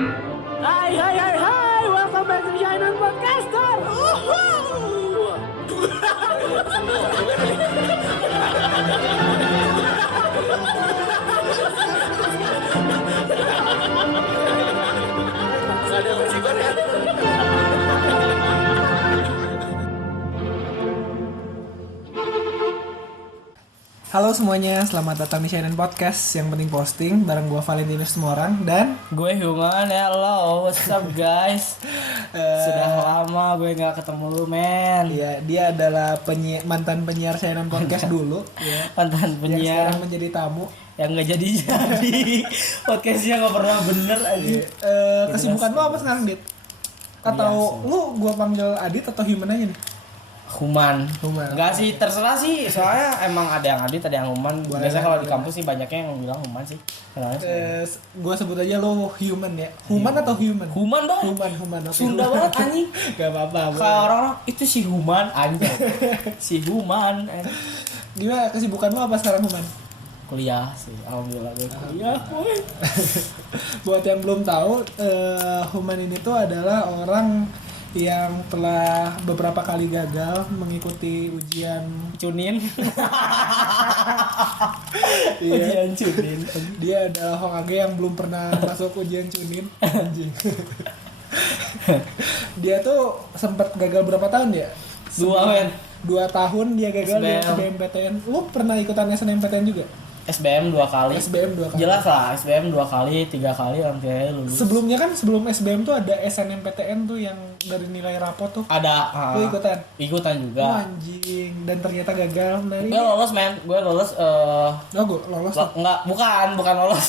Hai, hai, hai, hai, welcome back to Shinan Podcaster. Ada musik kan? Halo semuanya, selamat datang di Shinan Podcast yang penting posting bareng gue Valentinus Semorang dan Gue Human, hello, what's up guys? Sudah lama gue gak ketemu lu men. ya dia adalah mantan penyiar Shinan Podcast dulu ya. Mantan Yang penyiar sekarang menjadi tamu. yang gak jadi-jadi. Podcastnya gak pernah bener aja. Kesibukan lo apa sekarang, Dit? Atau lu gua panggil Adit atau Human aja nih? Human. Enggak sih, terserah sih. Soalnya emang ada yang Adit, ada yang Human. Biasanya kalau di kampus sih banyaknya yang bilang Human sih. Gua sebut aja lo Human ya. Human atau Human? Human dong. Human. Okay. Sunda banget anjing. Gak apa-apa. Kayak orang-orang itu si Human anjing. Si Human. Gimana kesibukan lo apa sekarang, Human? Kuliah sih. Alhamdulillah gue kuliah. Buat yang belum tahu, Human ini tuh adalah orang yang telah beberapa kali gagal mengikuti ujian Cunin. Iya. Ujian Cunin. Dia adalah Hokage yang belum pernah masuk ujian Chunin. Anjing. Dia tuh sempat gagal berapa tahun ya? 2 tahun dia gagal di SBMPTN. Lu pernah ikutan SNMPTN juga? SBM 2 kali. SBM 2 kali. Jelas lah, SBM 2 kali, 3 kali nanti aja lulus. Sebelumnya kan sebelum SBM tuh ada SNMPTN tuh yang dari nilai rapot tuh. Ada. Lu ikutan? Ikutan Oh, juga. anjing. Dan ternyata gagal. Nah, Gue lolos men, gue lolos. gue lolos. Enggak, bukan lolos.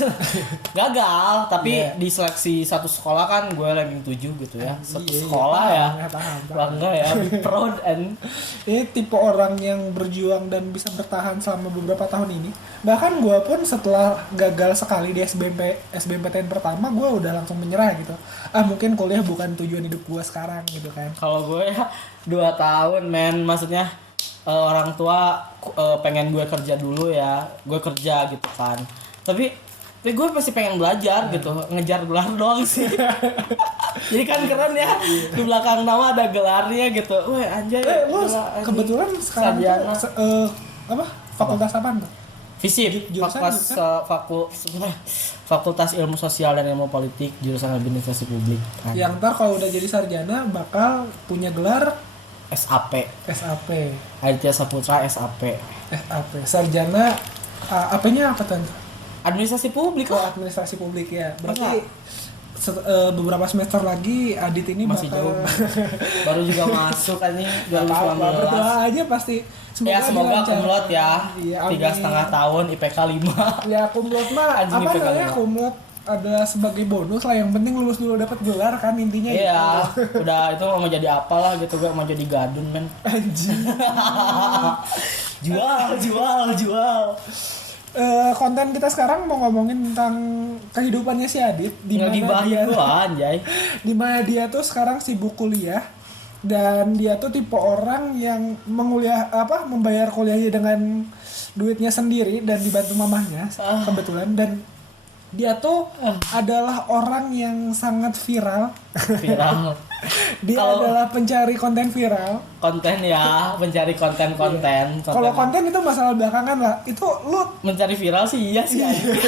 Gagal, tapi Yeah. di seleksi satu sekolah kan gue ranking 7 gitu ya. Satu Iya, sekolah ya. Paham. Bangga ya, be proud and Ini tipe orang yang berjuang dan bisa bertahan selama beberapa tahun ini. Bahkan gue pun setelah gagal sekali di SBMPTN pertama, gue udah langsung menyerah gitu. Mungkin kuliah bukan tujuan hidup gue sekarang gitu kan. kalau gue ya 2 tahun men, maksudnya orang tua pengen gue kerja dulu ya, gue kerja gitu kan. Tapi gue pasti pengen belajar gitu, ngejar gelar doang sih. Jadi kan keren ya, di belakang nama ada gelarnya gitu. Wih anjay. Lu gila, anjing. kebetulan sekarang Sarjana. tuh fakultas apaan tuh? FISIP, Jurusan? Fakultas Ilmu Sosial dan Ilmu Politik, jurusan Administrasi Publik. Yang ntar kalau udah jadi sarjana bakal punya gelar SAP, SAP. Aditya Saputra SAP. Sarjana AP-nya apa tuh? Administrasi Publik Oh, lah. administrasi publik ya. Berarti beberapa semester lagi Adit ini Masih bakal jauh. Baru juga masuk anjing berdoa 2019. aja pasti. Semoga dilancar. kumlot ya. Iya, 3,5 tahun IPK 5. Ya kumlot mah Anjing apa IPK namanya, 5. kumlot adalah sebagai bonus lah, yang penting lulus dulu dapat gelar kan intinya. Iya, gitu. udah itu mau jadi apalah gitu, gue mau jadi gadun men. Anjing. Jual. Konten kita sekarang mau ngomongin tentang kehidupannya si Adit, di Lagi mana dia bahaya gua anjay. di mana dia tuh sekarang sibuk kuliah, dan dia tuh tipe orang yang membayar kuliahnya dengan duitnya sendiri dan dibantu mamahnya kebetulan. Dan dia tuh adalah orang yang sangat viral. Dia adalah pencari konten viral. Konten ya, mencari konten. Kalau konten itu masalah belakangan lah. Itu lu mencari viral sih iya sih.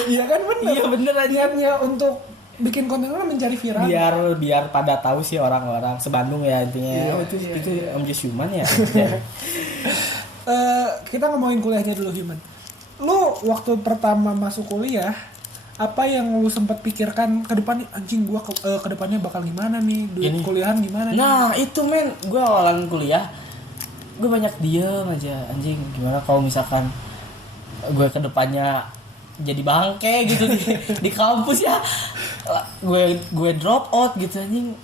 iya kan, bener. Iya bener aja. Niatnya untuk bikin konten lu mencari viral. Biar pada tahu sih orang-orang sebandung ya intinya. Iya, itu Om Jus Human ya. Kita ngomongin kuliahnya dulu, Human. Lu waktu pertama masuk kuliah, apa yang lu sempat pikirkan ke depan nih, anjing gua ke depannya bakal gimana nih, duit kuliahan gimana nih? Nah itu men, gue awalan kuliah gue banyak diem aja anjing, gimana kalau misalkan gue kedepannya jadi bangke gitu di kampus ya, gue drop out gitu anjing.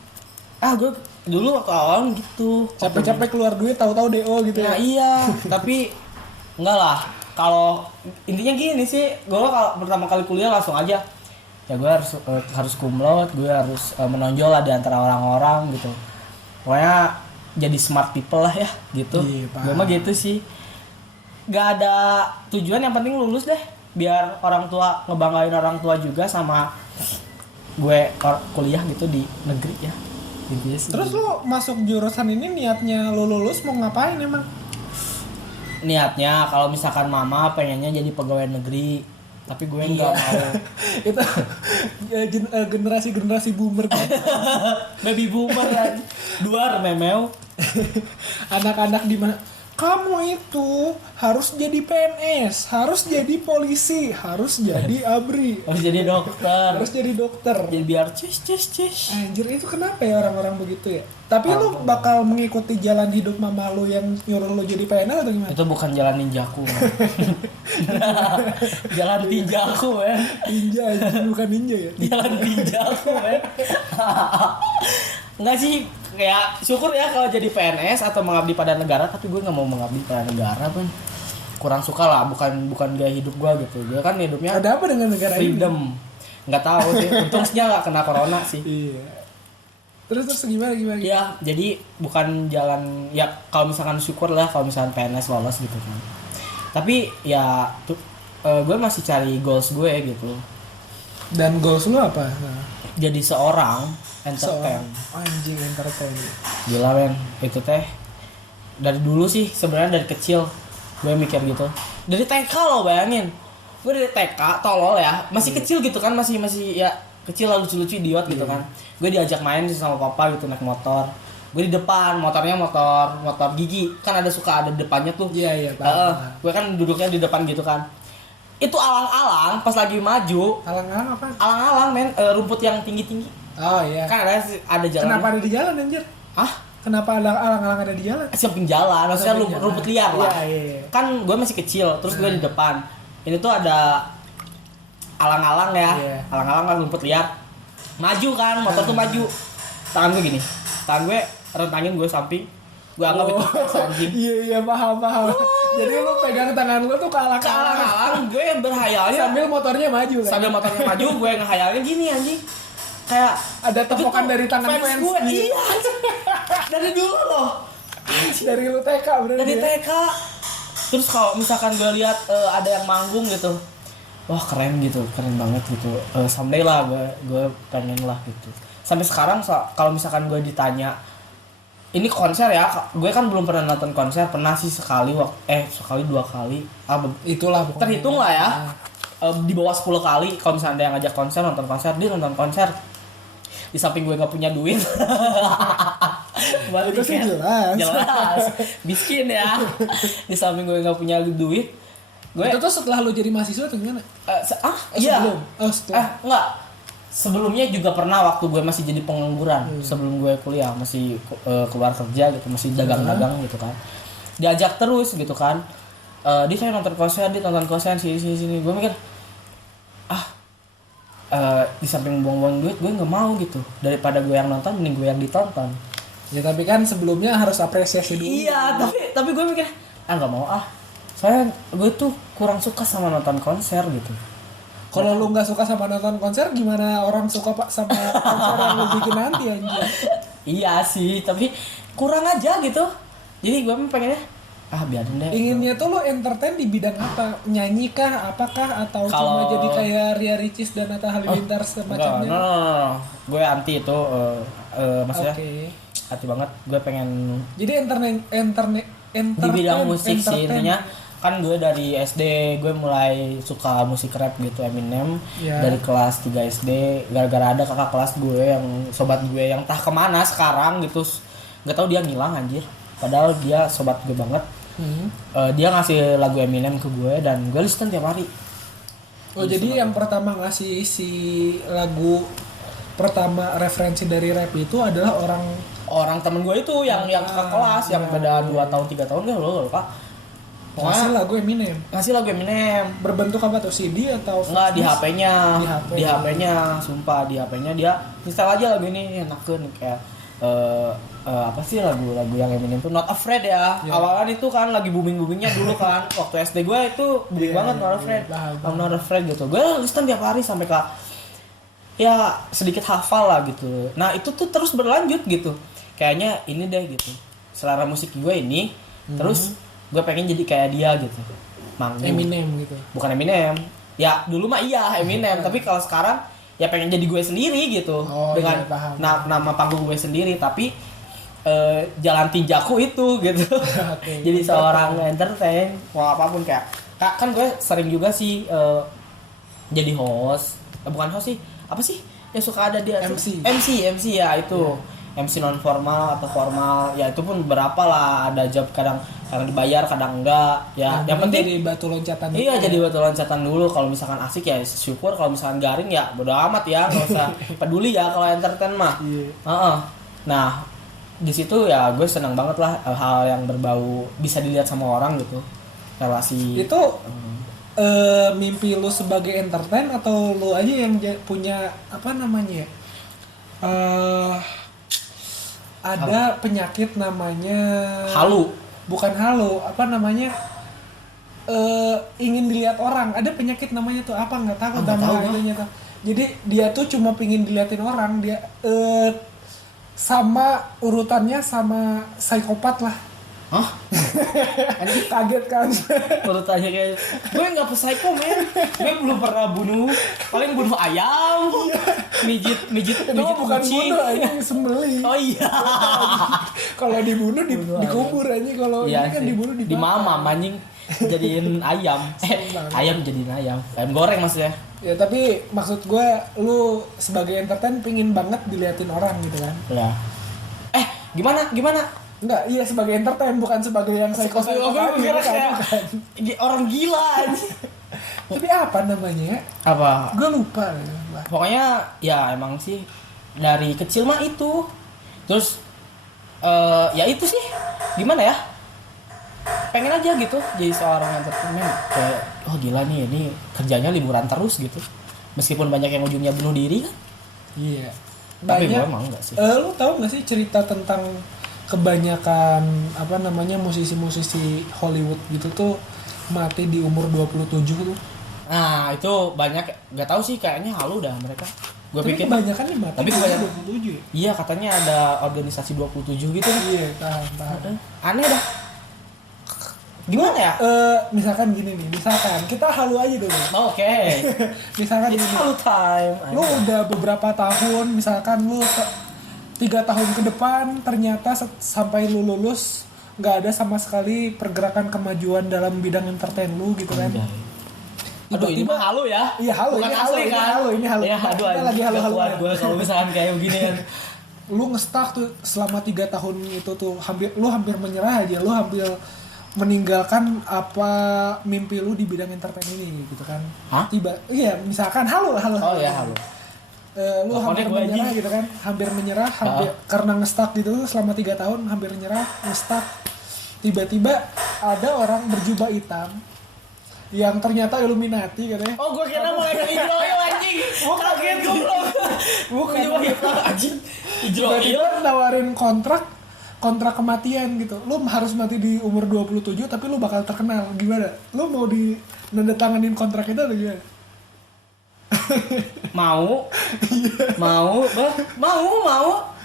Gue dulu waktu awal gitu Capek-capek keluar duit, tahu-tahu DO gitu nah ya. iya tapi enggak lah. Kalau intinya gini sih, gue kalau pertama kali kuliah langsung aja ya gue harus cum laude, gue harus menonjol lah di antara orang-orang gitu. Pokoknya jadi smart people lah ya gitu. Gue mah gitu sih. Gak ada tujuan, yang penting lulus deh. Biar orang tua, ngebanggain orang tua juga sama gue kuliah gitu di negeri ya. Intinya sih. Terus lu masuk jurusan ini niatnya lu lulus mau ngapain emang? Niatnya kalau misalkan mama pengennya jadi pegawai negeri, tapi gue nggak mau. Itu generasi boomer kan. Baby boomer kan. Duar memeo. Anak-anak di mana? Kamu itu harus jadi PNS, harus jadi polisi, harus jadi ABRI, Harus jadi dokter. harus jadi dokter. Jadi biar cis. Anjir, itu kenapa ya orang-orang begitu ya? Tapi lu bakal mengikuti jalan hidup mama lu yang nyuruh lu jadi PNS atau gimana? Itu bukan jalan ninjaku. Jalan tinjaku ya. Ninja anjir, bukan ninja ya? Jalan tinjaku ya. Enggak sih, kayak syukur ya kalau jadi PNS atau mengabdi pada negara, tapi gue nggak mau mengabdi pada negara pun kurang suka lah, bukan gaya hidup gue gitu. Gue kan hidupnya Ada apa dengan negara ini? freedom. Nggak tahu sih, untungnya nggak kena corona sih. Iya. Terus gimana? Ya, jadi bukan jalan ya kalau misalkan syukur lah kalau misalkan PNS lolos gitu kan. Tapi ya tuh gue masih cari goals gue gitu. Dan goals lu apa? Nah, Jadi seorang entertain. anjing entertain. Gila men, itu teh dari dulu sih sebenarnya dari kecil gue mikir gitu. Dari TK loh bayangin. Gue dari TK tolol ya, masih kecil gitu kan, masih ya kecil lah lucu-lucu idiot gitu kan. Gue diajak main sama papa gitu naik motor. Gue di depan, motornya motor gigi. Kan suka ada depannya tuh. Iya, paham. Gue kan duduknya di depan gitu kan. Itu alang-alang pas lagi maju. Alang-alang apa? Alang-alang men, rumput yang tinggi-tinggi. Oh iya. Kan ada jalan. Kenapa ada di jalan anjir? Ah, Kenapa alang-alang ada di jalan? samping jalan, maksudnya Samping jalan. rumput liar lah. Iya. Kan gue masih kecil, terus gue di depan. Ini tuh ada alang-alang ya, Iya. alang-alang kan rumput liar. Maju kan, motor tuh maju. Tangan gue gini, tangan gue rentangin gue samping. Gue anggap itu anjing. Iya, paham. Jadi lu pegang tangan lu tuh ke alang-alang. Alang-alang gue berhayalnya Sambil motornya maju kan? sambil motornya maju, gue ngehayalnya gini anjing. Kayak Ada tepokan itu tuh dari tangan fans. gue. Iya. Dari dulu loh. Dari lu TK berarti Dari ya? TK. Terus kalau misalkan gue lihat ada yang manggung gitu, wah keren banget gitu. Someday lah gue pengen lah gitu. Sampai sekarang kalau misalkan gue ditanya, ini konser ya, gue kan belum pernah nonton konser, pernah sih sekali 2 kali. Itulah pokoknya. Terhitung lah ya. Di bawah 10 kali kalau misalnya ada yang ngajak konser, nonton konser. Di samping gue nggak punya duit. Itu sih jelas. Miskin ya. Di samping gue nggak punya duit, gue Itu tuh setelah lu jadi mahasiswa atau gimana? iya. Sebelum? Oh, setelah. Enggak. Sebelumnya juga pernah waktu gue masih jadi pengangguran. Sebelum gue kuliah masih keluar kerja gitu, masih dagang-dagang gitu kan. Diajak terus gitu kan. Dia kayak nonton konser sini. Gue mikir di samping buang-buang duit gue nggak mau gitu, daripada gue yang nonton mending gue yang ditonton. Ya tapi kan sebelumnya harus apresiasi dulu. Iya, tapi gue mikir nggak mau soalnya gue tuh kurang suka sama nonton konser gitu. Kalau lu nggak suka sama nonton konser, gimana orang suka pak sama konser yang lu bikin nanti anjir? Iya sih, tapi kurang aja gitu. Jadi gue pengennya biarin deh. Inginnya tuh lu entertain di bidang apa? Nyanyi kah, apakah, atau cuma Kalau- jadi kayak Ria Ricis dan Atta Halilintar semacamnya? No. Gue anti itu maksudnya Oke. anti banget. Gue pengen Jadi di bidang musik sih intinya. Kan gue dari SD gue mulai suka musik rap gitu, Eminem. Ya. Dari kelas 3 SD gara-gara ada kakak kelas gue yang sobat gue yang entah kemana sekarang gitu, nggak tahu dia ngilang anjir, padahal dia sobat gue banget. Dia ngasih lagu Eminem ke gue dan gue listen tiap hari. Oh jadi yang pertama ngasih si lagu pertama referensi dari rap itu adalah Orang temen gue itu yang kakak kelas yang beda 2 tahun 3 tahun kan lo Kak. ngasih lagu Eminem. Ngasih lagu Eminem. Berbentuk apa tuh, CD atau Enggak, di HP-nya. Di HP-nya, sumpah di HP-nya dia install aja lagu ini, enakeun kayak apa sih lagu-lagu yang Eminem tuh Not Afraid ya. Awalnya itu kan lagi booming-boomingnya dulu kan. Waktu SD gue itu booming banget Not Afraid. I'm Not Afraid gitu. Gue listen tiap hari sampai ke ya sedikit hafal lah gitu. Nah, itu tuh terus berlanjut gitu. Kayaknya ini deh gitu. Selera musik gue ini terus gue pengen jadi kayak dia gitu. Manggung. Eminem gitu. Bukan Eminem. Ya, dulu mah iya Eminem, tapi kalau sekarang ya pengen jadi gue sendiri gitu dengan iya, paham. nama panggung gue sendiri, tapi jalan tinjaku itu gitu. Oke, Jadi seorang entertain mau apapun kayak kan gue sering juga sih jadi host, bukan host sih, apa sih yang suka ada dia MC ya itu. MC non formal atau formal ya itu pun berapa lah, ada job kadang dibayar kadang enggak ya, yang penting jadi batu loncatan. iya jadi batu loncatan dulu. Kalau misalkan asik ya syukur, kalau misalkan garing ya bodo amat ya, nggak usah peduli ya kalau entertain mah. Nah di situ ya gue senang banget lah hal yang berbau bisa dilihat sama orang gitu, relasi Itu mimpi lu sebagai entertain atau lu aja yang punya apa namanya ya? Ada penyakit namanya halu. Bukan halu, apa namanya? Ingin dilihat orang. Ada penyakit namanya tuh apa, nggak tahu nama itunya tuh. Jadi dia tuh cuma pingin diliatin orang, dia sama urutannya sama psikopat lah. Hah? Kaget kan? Urutannya kayak gue nggak psycho men, gue belum pernah paling bunuh ayam, mijit bukan kucing. bunuh aja, sembelih. Oh iya. Kalau dibunuh dikubur aja, kalau Iya ini kan sih. dibunuh Di mamam anjing jadiin ayam. Ayam jadiin ayam goreng maksudnya. Ya tapi maksud gue, lu sebagai entertain pingin banget diliatin orang gitu kan? Ya. Gimana? Enggak, iya sebagai entertain, bukan sebagai yang Gue kira kayak orang gila anjing. Tapi apa namanya? Apa? Gue lupa. Pokoknya ya emang sih dari kecil mah itu. Terus ya itu sih. Gimana ya? Pengen aja gitu jadi seorang entertainment. Kayak gila nih, ini kerjanya liburan terus gitu. Meskipun banyak yang ujungnya bunuh diri kan. Iya. Tapi gue Banyak. emang enggak sih. Lu tahu nggak sih cerita tentang kebanyakan apa namanya musisi-musisi Hollywood gitu tuh mati di umur 27 tuh. Nah itu banyak, nggak tahu sih kayaknya halu dah mereka. Gue Tapi pikir kebanyakan nih mati Tapi di umur kebanyakan- 27 ya? iya katanya ada organisasi 27 gitu. Iya, tahan. Aneh dah. Gimana ya? Misalkan gini nih, misalkan kita halu aja dulu. Oke. Misalkan It's gini, halu time. lu udah beberapa tahun, misalkan lu 3 tahun ke depan ternyata sampai lu lulus nggak ada sama sekali pergerakan kemajuan dalam bidang entertain lu gitu kan. Anjay. Aduh ini mah halu ya. Iya halu, Bukan ini halu, asli ini kan? halu, ini halu. Ya aduh Kita lagi halu-halu. gue kalau misalkan kayak begini kan. Lu nge-stuck tuh selama 3 tahun itu tuh lu hampir menyerah aja, lu hampir meninggalkan apa mimpi lu di bidang entertain ini gitu kan. Hah? Iya misalkan halu. Oh ya halu. Lu hampir menyerah gitu kan, hampir menyerah, karena nge-stuck gitu selama 3 tahun, hampir menyerah, nge-stuck. Tiba-tiba ada orang berjubah hitam yang ternyata Illuminati katanya. Oh gue kira mau ngajak Ijroil anjing. Kaget gue belum. Bukan juga hitam anjing. Ijroil. Tiba-tiba nawarin kontrak kematian gitu. Lu harus mati di umur 27 tapi lu bakal terkenal. Gimana? Lu mau nandatanganin kontrak itu atau gimana? Mau.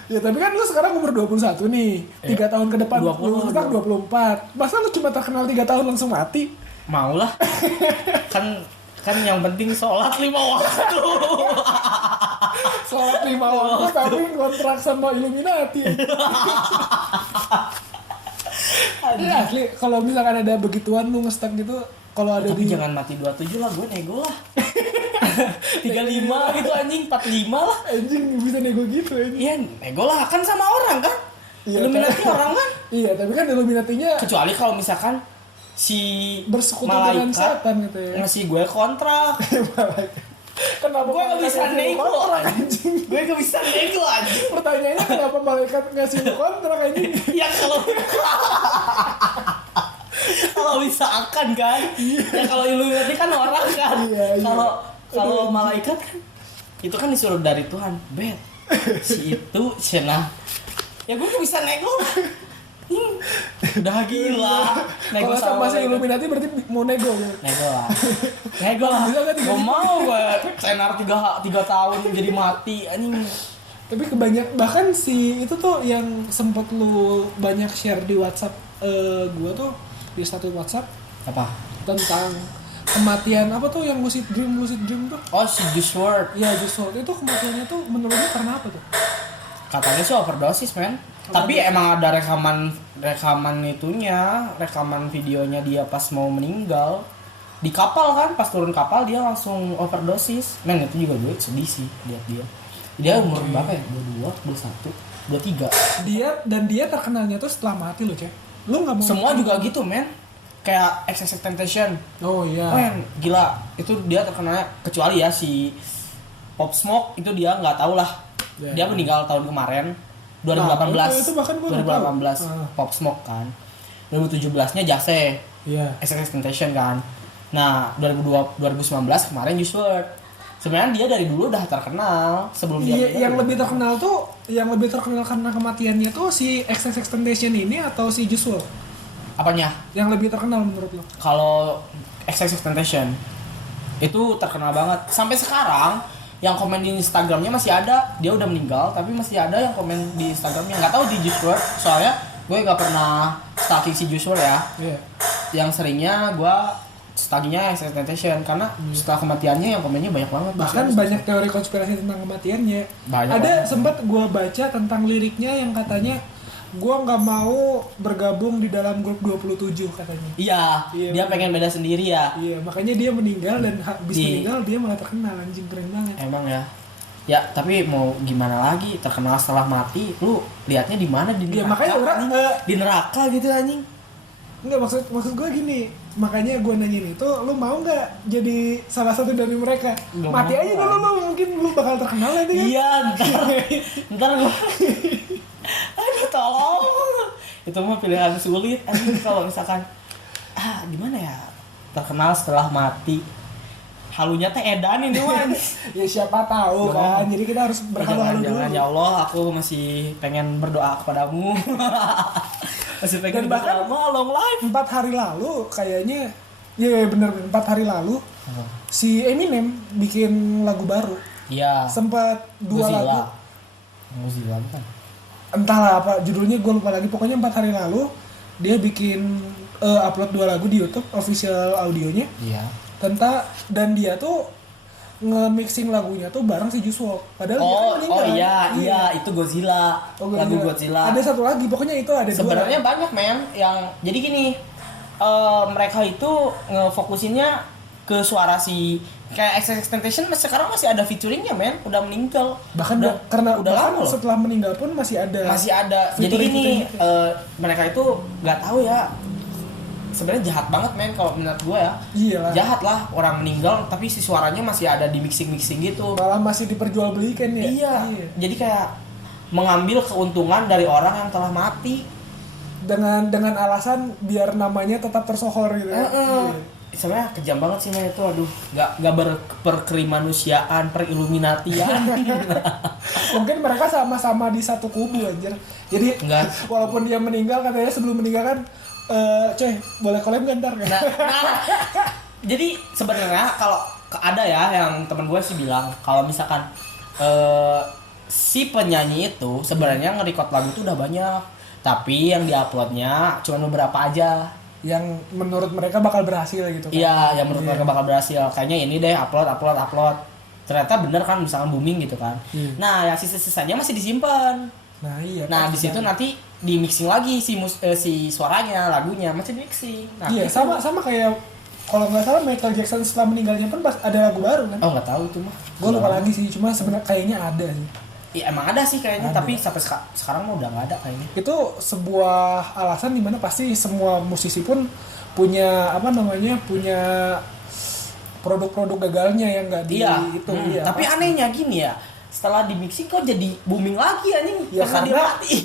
Ya tapi kan lu sekarang umur 21 nih. 3 tahun ke depan 20, lu sekarang 24. Masa lu cuma terkenal 3 tahun langsung mati? Mau lah. kan yang penting sholat 5 waktu. Sholat 5 waktu tapi kontrak sama Illuminati. Iya asli, kalau misalkan ada begituan lu nge-stuck gitu, kalau ada Tapi jangan mati 27 lah, gue nego lah. 35 gitu anjing, 45 lah. anjing bisa nego gitu anjing. Iya, nego lah kan sama orang kan. Iya, Illuminati orang kan. Iya, tapi kan Illuminatinya Kecuali kalau misalkan si bersekutu dengan malaikat setan gitu ya. ngasih gue kontrak. Kenapa Gue gak bisa malaikat ngasih lu nego kontrak, anjing. Gue gak bisa nego anjing. Pertanyaannya kenapa malaikat ngasih lu kontrak anjing? Ya kalau misalkan kan. Ya kalau Illuminati kan orang kan. Iya. Kalau malaikat kan itu kan disuruh dari Tuhan. Bet. Si itu Senah. Ya gue gak bisa nego lah. Udah gila. Kalau sama si Illuminati berarti mau nego gitu. Nego lah. Bisa nggak tiga-tiga? Gak mau gue tenar 3 tahun jadi mati anjing. Tapi bahkan si itu tuh yang sempet lu banyak share di WhatsApp gua tuh di status WhatsApp Apa? tentang kematian apa tuh yang lucid dream tuh? Oh, si Juice WRLD. Iya, Juice WRLD itu kematiannya tuh menurutnya karena apa tuh? Katanya sih overdosis, men. Tapi emang ada rekaman videonya dia pas mau meninggal di kapal kan, pas turun kapal dia langsung overdosis. Men, itu juga gue sedih sih lihat dia. Dia umur berapa ya? 22, 21, 23. Dia terkenalnya tuh setelah mati loh, Cek. Lu enggak mau Semua juga gitu, men. Kayak XXXTentacion. Oh iya. Men, gila. Itu dia terkenalnya, kecuali ya si Pop Smoke itu dia nggak tahu lah. Ya. Dia meninggal tahun kemarin 2018. Nah, itu bahkan gue 2018 Pop Smoke kan. 2017-nya Jase. Iya. XXXTentacion kan. Nah, 2019 kemarin Juice WRLD. Sebenarnya dia dari dulu udah terkenal sebelum dia Iya, yang lebih terkenal karena kematiannya tuh si XXXTentacion ini atau si Juice WRLD? apanya? Yang lebih terkenal menurut lo? Kalau XXXTentacion itu terkenal banget. Sampai sekarang yang komen di Instagramnya masih ada. Dia udah meninggal tapi masih ada yang komen di Instagramnya. Nggak tahu di Juice WRLD, soalnya gue nggak pernah stalking si Juice WRLD ya. Iya. Yang seringnya gue stalkingnya XXXTentacion karena setelah kematiannya yang komennya banyak banget. Bahkan banyak teori konspirasi tentang kematiannya. Banyak ada banget. sempat gue baca tentang liriknya yang katanya gue nggak mau bergabung di dalam grup 27 katanya. Iya, Iya, dia bener. pengen beda sendiri ya. Iya, makanya dia meninggal dan habis meninggal dia malah terkenal, anjing keren banget. Emang ya. Ya, tapi mau gimana lagi? Terkenal setelah mati, lu liatnya di mana? Di neraka. Iya, makanya orang di neraka gitu anjing. Enggak, maksud gue gini, makanya gue nanyain itu, lu mau nggak jadi salah satu dari mereka? Nggak Mati mau, aja dulu, lu mungkin lu bakal terkenal nanti kan? Iya, ntar gua aduh tolong. Itu mah pilihan sulit anjing kalau misalkan gimana ya? Terkenal setelah mati. Halunya teh edan ini man. Ya siapa tahu kan, jadi kita harus berhalu-halu dulu. Jangan, ya Allah, aku masih pengen berdoa kepadamu. Masih pengen Dan bahkan long life. 4 hari lalu kayaknya, iya bener 4 hari lalu si Eminem bikin lagu baru. Iya. Sempat 2 lagu. Mozilla kan. Entahlah apa judulnya, gue lupa lagi. Pokoknya 4 hari lalu dia bikin upload 2 lagu di YouTube official audionya. Iya. Dan dia tuh nge-mixing lagunya tuh bareng si Juice WRLD. Padahal dia kan meninggal. Iya, itu Godzilla. Lagu Godzilla. Ada satu lagi, pokoknya itu ada Sebenarnya 2. banyak men yang jadi gini, mereka itu ngefokusinnya ke suara si kayak XXXTentacion sekarang masih ada featuringnya men, udah meninggal. Bahkan udah bahkan lama loh. setelah meninggal pun masih ada. Jadi gini, mereka itu nggak tahu ya. Sebenarnya jahat banget men kalau menurut gue ya. Iyalah. Jahat lah orang meninggal tapi si suaranya masih ada di mixing gitu. Malah masih diperjualbelikan ya. Iya. Jadi kayak mengambil keuntungan dari orang yang telah mati dengan alasan biar namanya tetap tersohor gitu ya. Iya. Sebenarnya kejam banget sih men itu, aduh, nggak berkerimanusiaan, perilluminatian. Mungkin mereka sama-sama di satu kubu anjir. Jadi Enggak. walaupun dia meninggal, katanya sebelum meninggal kan coy, boleh collab nggak ntar? Nah, jadi sebenarnya kalau ada ya yang teman gue sih bilang kalau misalkan si penyanyi itu sebenarnya nge-record lagu itu udah banyak, tapi yang diuploadnya cuma beberapa aja. Yang menurut mereka bakal berhasil gitu kan? Iya, yang menurut mereka bakal berhasil. Kayaknya ini deh upload. Ternyata bener kan, misalkan booming gitu kan. Nah, yang sisa-sisanya masih disimpan. Nah iya. Nah, di situ nanti di mixing lagi si suaranya, lagunya masih di mixing. Nah, iya, itu. sama kayak kalau nggak salah Michael Jackson setelah meninggalnya pun pas ada lagu baru kan? Oh, nggak tahu itu mah. Gue lupa lagi sih, cuma sebenarnya kayaknya ada sih. Iya, emang ada sih kayaknya, Ada. tapi sampai sekarang mah udah nggak ada kayaknya. Itu sebuah alasan dimana pasti semua musisi pun punya punya produk-produk gagalnya yang nggak di itu. Iya, tapi pasti. anehnya gini ya, setelah di mixing kok jadi booming lagi anjing. Ya Karena dia karena mati.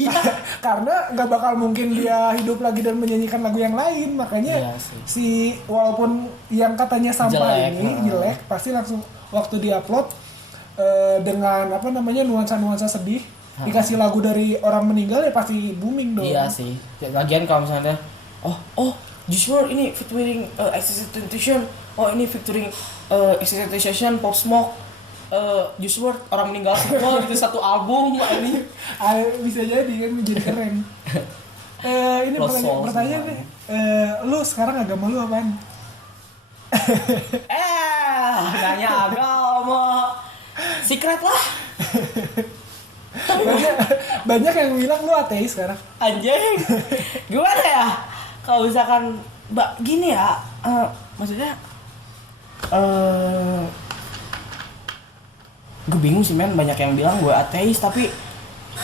karena nggak bakal mungkin dia hidup lagi dan menyanyikan lagu yang lain, makanya Iya sih. si walaupun yang katanya sampah Jelek, ini jelek, pasti langsung waktu diupload dengan nuansa-nuansa sedih, dikasih lagu dari orang meninggal ya pasti booming dong. Iya sih. Lagian kalau misalnya Juice WRLD ini featuring XXXTentacion. Oh, ini featuring XXXTentacion, Pop Smoke, Juice WRLD, orang meninggal semua itu satu album ini. Bisa jadi kan menjadi keren. Ini Lost Souls pertanyaan nih. Lu sekarang agama lu apaan? Nanya agama. Secret lah. banyak yang bilang lu ateis sekarang. Anjing. Gimana ya? Kalau misalkan gini ya, maksudnya gue bingung sih men, banyak yang bilang gue ateis tapi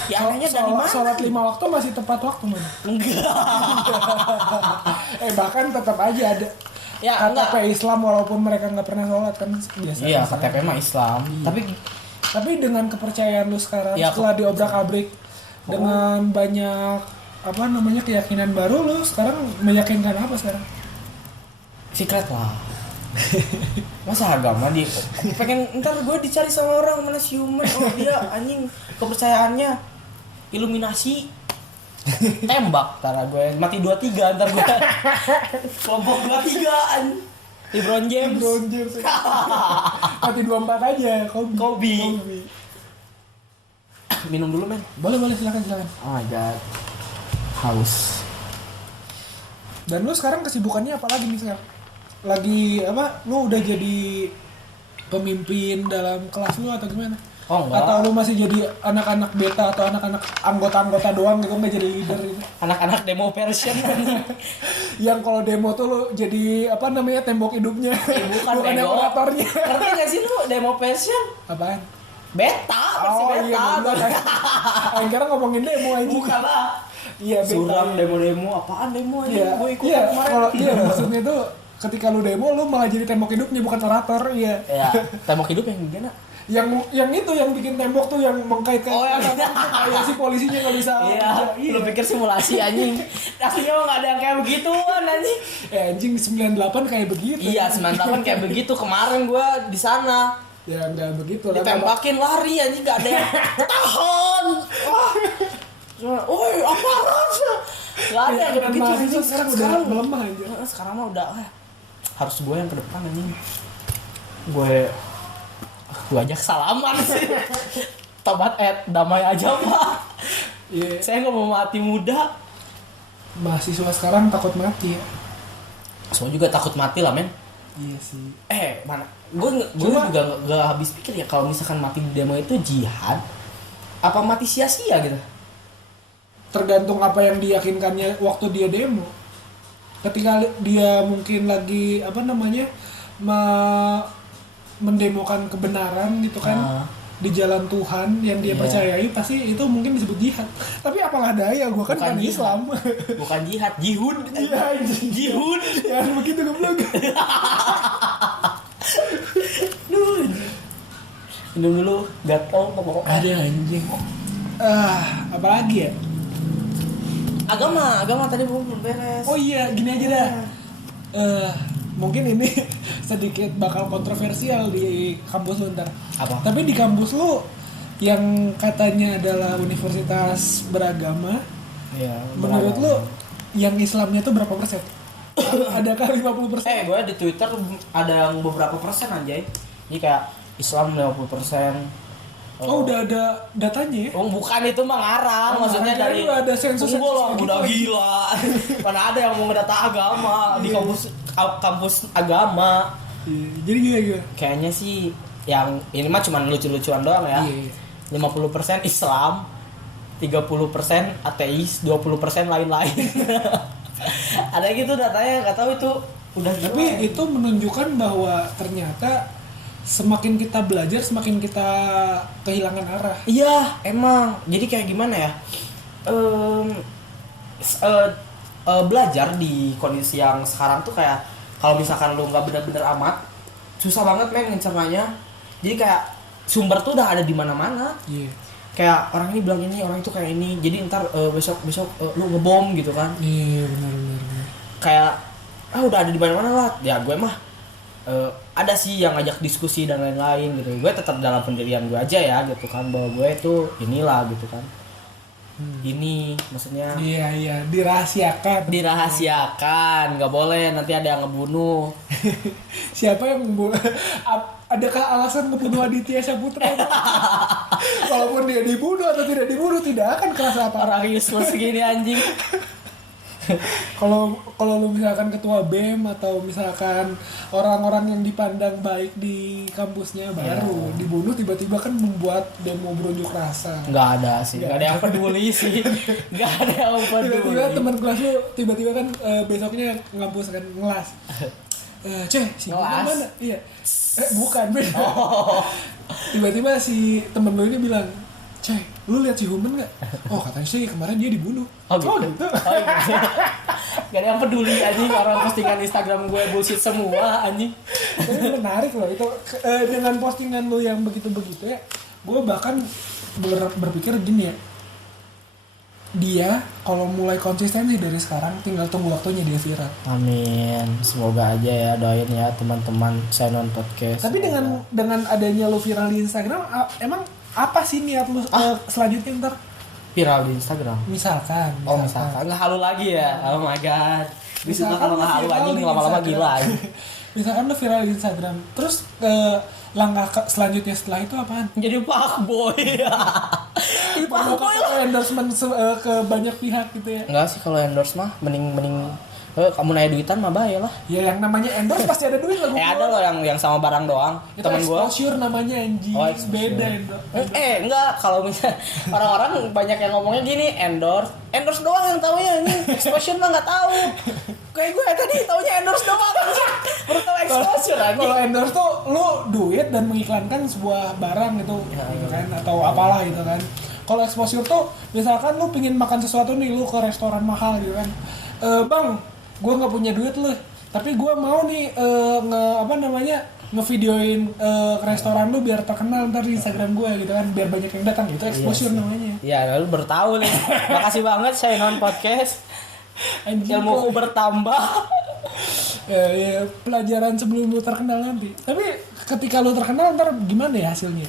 ya anehnya dari mana? Sholat 5 waktu masih tepat waktu man. Enggak. Bahkan tetap aja ada Ya, KTP Islam walaupun mereka nggak pernah sholat kan biasa. Iya, KTP mah Islam. Iya. Tapi dengan kepercayaan lu sekarang Ya, setelah diobrak-abrik dengan banyak apa namanya keyakinan baru, lu sekarang meyakinkan apa sekarang? Secret lah. Masa agama pengen ntar gue dicari sama orang mana siuman, oh dia anjing kepercayaannya Illuminasi. Tembak ntar gue mati 23 ntar gue kelompok 23an LeBron James Mati 24 aja Kobe. Minum dulu men. Boleh silakan. Oh my god, haus. Dan lu sekarang kesibukannya apa lagi nih sekarang? Lagi apa? Lu udah jadi pemimpin dalam kelas lu atau gimana? Oh enggak. Atau lu masih jadi anak-anak beta atau anak-anak anggota-anggota doang gitu, nggak jadi leader gitu? Anak-anak demo version. Yang kalau demo tuh lu jadi apa namanya tembok hidupnya, bukan operatornya. Ngerti gak sih lu demo version? Apaan? Beta, versi beta. Iya, akhirnya ngomongin demo aja. Bukan lah. Iya, beta. Suram demo, apaan demo aja? Iya, Gue ikut iya, kemarin. kalau iya maksudnya tuh ketika lu demo lu malah jadi tembok hidupnya bukan orator, iya. Ya, tembok hidup yang gimana? Yang itu yang bikin tembok tuh yang mengkaitkan yang kayak si polisinya nggak bisa. Iya, lu pikir simulasi anjing. Aslinya mah nggak ada yang kayak begituan anjing. Anjing 98 kayak begitu. Iya, 98 kayak begitu. Kemarin gua di sana. Ya nggak begitu lah. Ditembakin lari anjing, nggak ada yang tahan. Woi, apa rasa? Nggak ada yang kayak begitu anjing. Sekarang udah melemah aja. Sekarang mah udah harus gue yang ke depan anjing. Gue ajak salaman sih. Tobat damai aja pak. Iya. Saya nggak mau mati muda. Mahasiswa sekarang takut mati ya. Semua juga takut mati lah men. Iya sih. Mana? Gue juga nggak habis pikir ya kalau misalkan mati di demo itu jihad, apa mati sia-sia gitu? Tergantung apa yang diyakinkannya waktu dia demo. Ketika dia mungkin lagi apa namanya mendemokan kebenaran gitu kan di jalan Tuhan yang dia percayai, pasti itu mungkin disebut jihad. Tapi apalah daya, gue kan bukan Islam. Bukan jihad, jihud. Iya, jihud. Ya begitu goblok. Minum dulu, gatel ngomong. Ada anjing. Apalagi ya? Agama tadi belum beres. Oh iya, gini aja dah. Mungkin ini sedikit bakal kontroversial di kampus lu ntar. Apa? Tapi di kampus lu yang katanya adalah universitas beragama, Iya. menurut lu yang Islamnya tuh berapa persen? Adakah 50%? Gue di Twitter ada yang beberapa persen anjay. Jadi kayak Islam 50%. Oh, udah ada datanya ya? Oh, bukan itu mah ngarang, maksudnya dari ada sensus loh, gitu udah lagi. gila. Mana ada yang mau ngedata agama di kampus agama. Iya, jadi gila. Kayaknya sih yang ini mah cuma lucu-lucuan doang ya. Iya. 50% Islam, 30% ateis, 20% lain-lain. Ada gitu datanya, nggak tahu itu udah gila. Tapi itu menunjukkan bahwa ternyata semakin kita belajar semakin kita kehilangan arah. Iya, emang. Jadi kayak gimana ya? Belajar di kondisi yang sekarang tuh kayak kalau misalkan lu nggak bener-bener amat, susah banget men ngecernanya. Jadi kayak sumber tuh udah ada di mana-mana. Iya. Kayak orang ini bilang ini, orang itu kayak ini. Jadi ntar besok lu ngebom gitu kan. Iya, benar. Kayak udah ada di mana-mana lah. Ya gue mah ada sih yang ngajak diskusi dan lain-lain gitu. Gue tetap dalam pendirian gue aja ya gitu kan, bahwa gue itu inilah gitu kan. Ini maksudnya Iya, dirahasiakan, nggak boleh nanti ada yang ngebunuh. Siapa yang adakah alasan membunuh Aditya Saputra? Walaupun dia dibunuh atau tidak dibunuh, tidak akan kerasa apa. Orang useless gini anjing. Kalau lu misalkan ketua BEM atau misalkan orang-orang yang dipandang baik di kampusnya baru dibunuh tiba-tiba kan membuat demo berunjuk rasa. Nggak ada sih, nggak ada yang peduli sih. Nggak ada yang peduli. Tiba-tiba teman kelas lu tiba-tiba kan besoknya ngampus kan ngelas. Si Ngelas? mana? Iya. Bukan, beda. Oh. Tiba-tiba si temen lu ini bilang, lu lihat si Human nggak? Oh katanya sih kemarin dia dibunuh. Oh gitu. Oh, gitu. Gak ada yang peduli anjing, orang postingan Instagram gue bullshit semua anjing. Tapi menarik loh itu dengan postingan lu yang begitu-begitu ya. Gue bahkan berpikir gini ya. Dia kalau mulai konsisten sih dari sekarang tinggal tunggu waktunya dia viral. Amin. Semoga aja ya, doain ya teman-teman Sainon Podcast. Tapi dengan adanya lu viral di Instagram emang apa sih niat lu selanjutnya ntar? Viral di Instagram. Misalkan. Nggak halu lagi ya. Oh my god. Bisa Misalkan kalau nggak halu viral anjing di lama-lama Instagram. gila anjing. Misalkan lu viral di Instagram, terus langkah selanjutnya setelah itu apaan? Jadi fuckboy. Jadi fuckboy lah. Endorsement ke banyak pihak gitu ya. Enggak sih, kalau endorse mah mending kamu nanya duitan mah bahaya lah. Ya yang namanya endorse pasti ada duit lah. Ada loh yang sama barang doang. Itu Temen gua. exposure namanya anjing. Oh, exposure. Beda Enggak, kalau misalnya orang-orang banyak yang ngomongnya gini, endorse doang yang taunya, ini exposure mah nggak tahu. Kayak gue tadi taunya endorse doang, baru tahu exposure aja. Kalau endorse tuh lu duit dan mengiklankan sebuah barang gitu, gitu kan atau apalah gitu kan. Kalau exposure tuh misalkan lu pingin makan sesuatu nih, lu ke restoran mahal gitu kan. Bang, gue nggak punya duit lu, tapi gue mau nih ngevideoin ke restoran lu biar terkenal ntar di Instagram gue gitu kan, biar banyak yang datang, itu exposure namanya. Iya, lalu bertahu nih. Makasih banget saya non podcast. Ilmuku bertambah. Ya, pelajaran sebelum lu terkenal nanti. Tapi ketika lu terkenal ntar gimana ya hasilnya?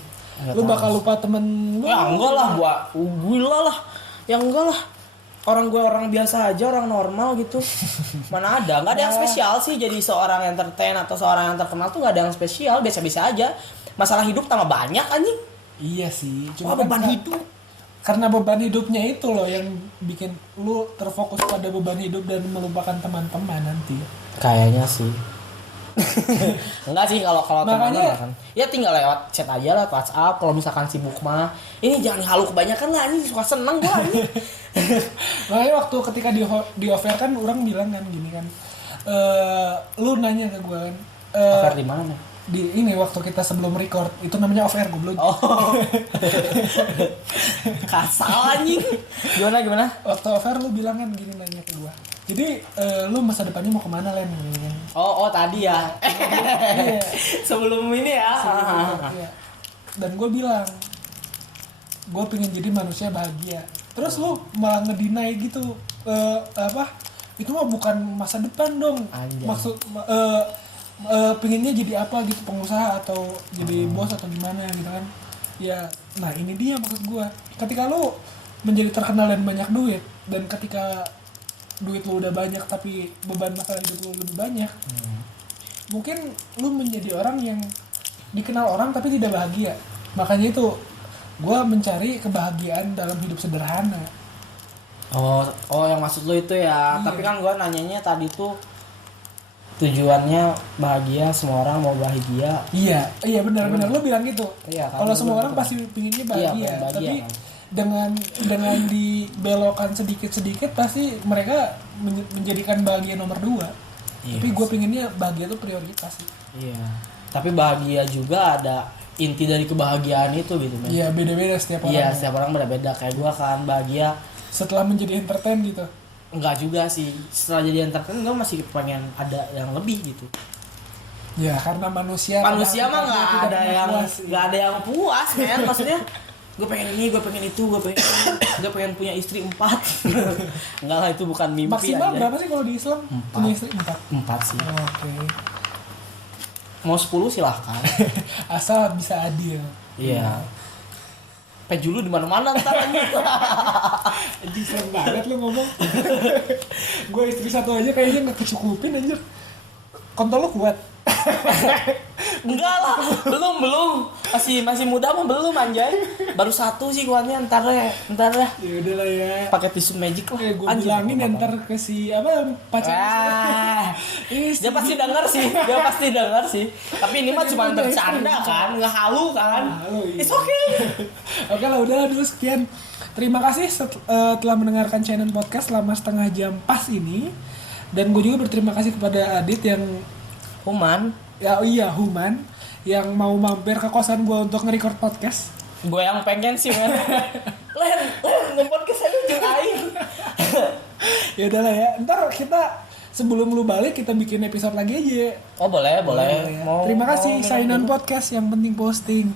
Lu bakal lupa temen lu? Ya enggak lah, gila lah. Ya enggak lah. Orang gue orang biasa aja, orang normal gitu. Mana ada, nggak ada yang spesial sih jadi seorang entertain atau seorang yang terkenal tuh nggak ada yang spesial, biasa-biasa aja. Masalah hidup tambah banyak anjing. Iya sih, Cuma beban hidup. Karena beban hidupnya itu loh yang bikin lu terfokus pada beban hidup dan melupakan teman-teman nanti. Kayaknya sih. Enggak sih kalau Makanya- teman-teman kan. Ya tinggal lewat chat aja lah, WhatsApp. Kalau misalkan sibuk mah, ini jangan halu kebanyakan lah, ini suka seneng gua ini. Makanya waktu ketika di offer kan orang bilang kan gini kan, lu nanya ke gue kan, Offer di mana? di ini waktu kita sebelum record itu namanya offer goblok. Oh. Kasar anjing. Gimana? Waktu offer lu bilang kan gini nanya ke gue. Jadi lu masa depannya mau kemana Len? Gini kan. Oh tadi ya. Iya. Sebelum ini ya. Iya. Dan gue bilang, gue pengen jadi manusia bahagia. Terus lu malah ngedinai gitu, itu mah bukan masa depan dong. Anjay. Maksud pengennya jadi apa gitu, pengusaha atau jadi bos atau gimana gitu kan. Ya, nah ini dia maksud gue. Ketika lu menjadi terkenal dan banyak duit, dan ketika duit lu udah banyak tapi beban masalah hidup lu lebih banyak, mungkin lu menjadi orang yang dikenal orang tapi tidak bahagia. Makanya itu gue mencari kebahagiaan dalam hidup sederhana. Oh yang maksud lo itu ya. Iya. Tapi kan gua nanyanya tadi tuh tujuannya bahagia, semua orang mau bahagia. Iya benar lu bilang gitu. Iya, kan, Kalau semua orang betul. pasti pinginnya Iya, bahagia, bahagia, tapi kan. dengan dibelokkan sedikit pasti mereka menjadikan bahagia nomor 2. Iya, Tapi gue pinginnya bahagia itu prioritas sih. Iya. Tapi bahagia juga ada inti dari kebahagiaan itu gitu kan. Iya beda-beda setiap orang. Iya, setiap orang beda-beda. Kayak gua kan bahagia Setelah menjadi entertain gitu. enggak juga sih. Setelah jadi entertain gua masih pengen ada yang lebih gitu. Ya karena manusia Mah tidak ada yang puas kan, maksudnya gue pengen ini, gue pengen itu, gue pengen punya istri 4. Enggak lah, itu bukan mimpi. Maksimal aja. berapa sih kalau di Islam? 4. Punya istri 4. 4 sih. Oke. Mau 10 silahkan. Asal bisa adil. Iya. Pejulu di mana-mana ntar anjing. Anjing serem banget lu ngomong. Gue istri 1 aja kayaknya nggak kecukupin anjir. Kontol lu kuat. Enggak lah, belum. Masih muda mah belum anjay. Baru 1 sih kuannya ntar deh. Ya udahlah ya. Pakai tisu magic lah. Gue bilangin ya ntar ke si apa pacar. Dia pasti denger sih. Tapi ini mah cuma bercanda kan, nggak halu kan. Iya. It's okay. Oke lah, udahlah dulu sekian. Terima kasih telah mendengarkan channel podcast selama setengah jam pas ini. Dan gue juga berterima kasih kepada Adit yang Human, Human yang mau mampir ke kosan gue untuk nge-record podcast. gue yang pengen sih men. Len, nge-podcast aja jeung aing. Ya udahlah ya. Ntar kita sebelum lu balik kita bikin episode lagi aja. Oh boleh. Ya. Terima kasih. Sign on podcast yang penting posting.